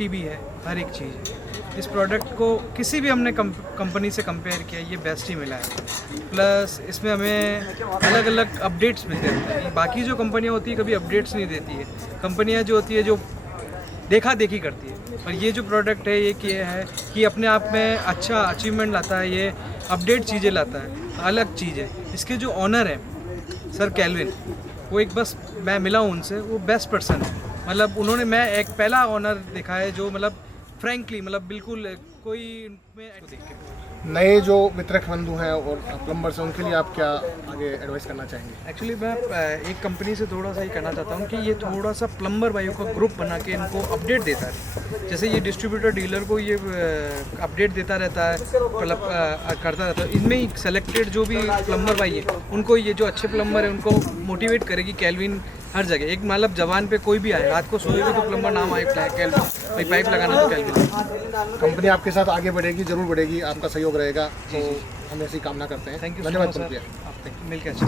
Safety भी है, हर एक चीज़ है। इस प्रोडक्ट को किसी भी हमने कंपनी से कंपेयर किया, ये बेस्ट ही मिला है। प्लस इसमें हमें अलग अलग अपडेट्स मिलते रहते हैं। बाकी जो कंपनियाँ होती है कभी अपडेट्स नहीं देती है, कंपनियाँ जो होती है जो देखा देखी करती है। पर ये जो प्रोडक्ट है ये है कि अपने आप में अच्छा अचीवमेंट लाता है, ये अपडेट चीज़ें लाता है, अलग चीज़ है। इसके जो ऑनर हैं सर कैल्विन, वो एक बस मैं मिला हूँ उनसे, वो बेस्ट पर्सन है। मतलब उन्होंने, मैं एक पहला ऑनर देखा है जो मतलब फ्रैंकली मतलब बिल्कुल कोई में देख के। नए जो वितरक बंधु हैं और प्लम्बर्स हैं, उनके लिए आप क्या आगे एडवाइस करना चाहेंगे? एक्चुअली मैं एक कंपनी से थोड़ा सा ये कहना चाहता हूँ कि ये थोड़ा सा प्लम्बर भाइयों का ग्रुप बना के इनको अपडेट देता है। जैसे ये डिस्ट्रीब्यूटर डीलर को ये अपडेट देता रहता है, मतलब करता रहता है। इनमें ही सेलेक्टेड जो भी प्लम्बर भाई है, उनको ये जो अच्छे प्लम्बर है उनको मोटिवेट करेगी कैल्विन हर जगह। एक मतलब जवान पे कोई भी आए, रात को सोएगा तो प्लम्बर नाम आए कैल्विन, भाई पाइप लगाना तो कैल्विन। कंपनी आपके साथ आगे बढ़ेगी, जरूर बढ़ेगी, आपका सहयोग रहेगा, तो हम ऐसी कामना करते हैं। थैंक यू, धन्यवाद। सर, आप मिलकर अच्छा।